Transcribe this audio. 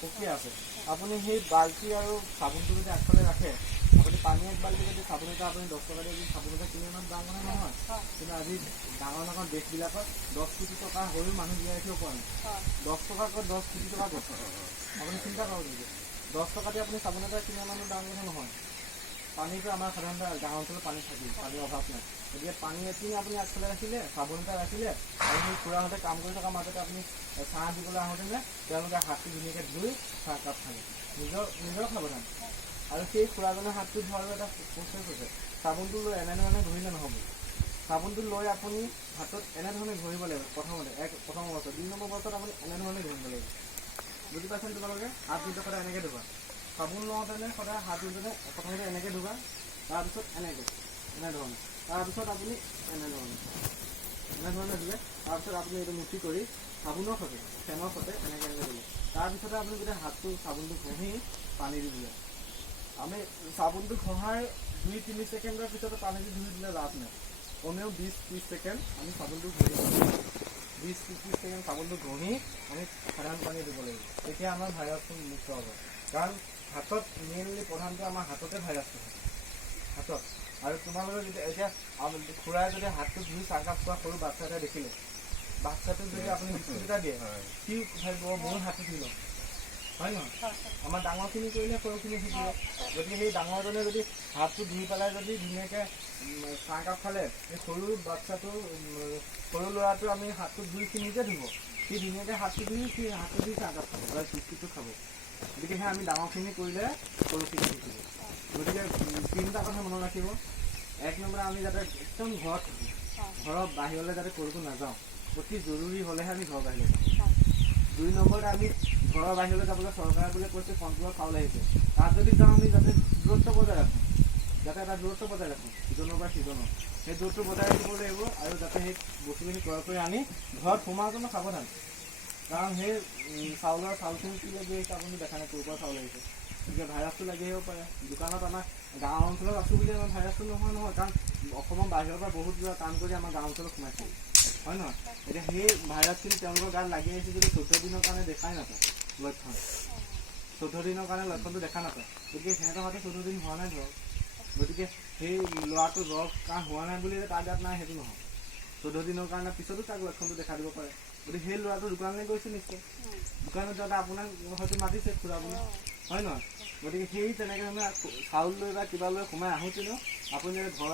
পকি আছে আপুনি সেই বাল্টি আৰু চাবোনটো যদি আগফালে ৰাখে আপুনি পানী এক বাল্টি যদি চাবোন এটা আপুনি 10 টকা দি চাবোন এটা কিনি ইমান দাম মানে নহয় কিন্তু আজি ডাঙৰ ডাঙৰ দেশবিলাকত 10 কোটি টকা হৈও মানুহ জীয়াই থাকিব পৰা নাই 10 টকাকৈ 10 কোটি টকা গছ আপুনি চিন্তা কৰক নেকি 10 টকা দি আপুনি চাবোন এটা কিনা মানুহ দাম কথা নহয় পানীটো আমাৰ সাধাৰণতে গাঁও অঞ্চলত পানী থাকিল পানীৰ অভাৱ নাই গতিকে পানী এখিনি আপুনি আগফালে ৰাখিলে চাবোন এটা ৰাখিলে আৰু সেই খুৰাহঁতে কাম কৰি থকা মাজতে আপুনি চাহ দিবলৈ আহোঁতেনে তেওঁলোকে হাতটো ধুনীয়াকৈ ধুই চাহকাপ খালে নিজৰ সাৱধান আৰু সেই খুৰাজনৰ হাতটো ধোৱাৰো এটা প্ৰচেছ আছে চাবোনটো লৈ এনেধৰণে ধৰিলে নহ'ব চাবোনটো লৈ আপুনি হাতত এনেধৰণে ধৰিব লাগিব প্ৰথম অৱস্থাত 2 নম্বৰ অৱস্থাত আপুনি এনেধৰণে ধৰিব লাগিব বুজি পাইছেনে তোমালোকে হাত দুটা সদায় এনেকৈ ধুবা চাবোন লওঁতেনে সদায় হাত দুজনে প্ৰথমতে এনেকৈ ধুবা তাৰপিছত এনেধৰণে তাৰপিছত আপুনি এনেধৰণে দিলে তাৰপিছত আপুনি এইটো মুঠি কৰি চাবোনৰ সৈতে ফেনৰ সৈতে এনেকৈ দিলে তাৰপিছতে আপুনি গোটেই হাতটো চাবোনটো ঘঁহি পানী দি দিলে আমি চাবোনটো ঘঁহাৰ 2-3 ছেকেণ্ডৰ পিছতে পানী দি ধুই দিলে লাভ নাই কমেও 20-30 ছেকেণ্ড আমি চাবোনটো ঘঁহি 20-30 ছেকেণ্ড চাবোনটো ঘঁহি আমি সাধাৰণ পানী দিব লাগিব তেতিয়া আমাৰ ভাইৰাছটো মুক্ত হ'ব কাৰণ হাতত মেইনলি প্ৰধানকৈ আমাৰ হাততে ভাইৰাছটো থাকে হাতত আৰু তোমালোকে যদি এতিয়া খুৰাই যদি হাতটো ধুই চাহকাপ খোৱা সৰু বাচ্ছা এটা দেখিলে বাচ্ছাটোক যদি আপুনি বিস্কুট এটা দিয়ে সি ভাবিব মোৰ হাতটো ধুই লওঁ হয় নহয় আমাৰ ডাঙৰখিনি কৰিলে সৰুখিনি শিকিব গতিকে সেই ডাঙৰজনে যদি হাতটো ধুই পেলাই যদি ধুনীয়াকৈ চাহকাপ খালে সেই সৰু বাচ্ছাটো সৰু ল'ৰাটো আমি হাতটো ধুই নিজে ধুব সি ধুনীয়াকৈ হাতটো ধুই চাহকাপ খাব বা বিস্কুটটো খাব গতিকে সেই আমি ডাঙৰখিনি কৰিলে সৰুখিনি শিকিব গতিকে 3টা কথা মনত ৰাখিব 1 নম্বৰ আমি যাতে একদম ঘৰত ঘৰৰ বাহিৰলৈ যাতে ক'তো নাযাওঁ অতি জৰুৰী হ'লেহে আমি ঘৰৰ বাহিৰলৈ যাওঁ 2 নম্বৰত আমি ঘৰৰ বাহিৰলৈ যাবলৈ চৰকাৰে বোলে কৈছে কণ্ট্ৰলৰ চাউল আহিছে তাত যদি যাওঁ আমি যাতে দূৰত্ব বজাই ৰাখোঁ ইজনৰ পৰা সিজনৰ সেই দূৰত্ব বজাই ৰাখিব লাগিব আৰু যাতে সেই বস্তুখিনি ক্ৰয় কৰি আনি ঘৰত সোমাওঁতেনে সাৱধান কাৰণ সেই চাউলখিনি কি লাগি আহিছে আপুনি দেখা নাই ক'ৰ পৰা চাউল আহিছে গতিকে ভাইৰাছটো লাগি আহিব পাৰে দোকানত আমাৰ গাঁও অঞ্চলত আছোঁ বুলি আমাৰ ভাইৰাছটো নহয় কাৰণ অসমৰ বাহিৰৰ পৰা বহুত যোৱা কাম কৰি আমাৰ গাঁও অঞ্চলত সোমাইছে হয় নহয় এতিয়া সেই ভাইৰাছখিনি তেওঁলোকৰ গাত লাগি আহিছে যদি 14 দিনৰ কাৰণে দেখাই নাপায় লক্ষণ 14 দিনৰ কাৰণে লক্ষণটো দেখা নাপায় গতিকে সিহঁতৰ হাতে 14 দিন হোৱা নাই ধৰক গতিকে সেই ল'ৰাটো জ্বৰ কাহ হোৱা নাই বুলি তাৰ গাত নাই সেইটো নহয় 14 দিনৰ কাৰণে পিছতো তাক লক্ষণটো দেখা দিব পাৰে গতিকে সেই ল'ৰাটো দোকানলৈ গৈছে নিশ্চয় দোকানত যাতে আপোনাক হয়তো মাতিছে ফুৰাবলৈ হয় নহয় গতিকে সেই তেনেকৈ চাউল লৈ বা কিবা লৈ সোমাই আহোঁতেনো আপুনি ঘৰৰ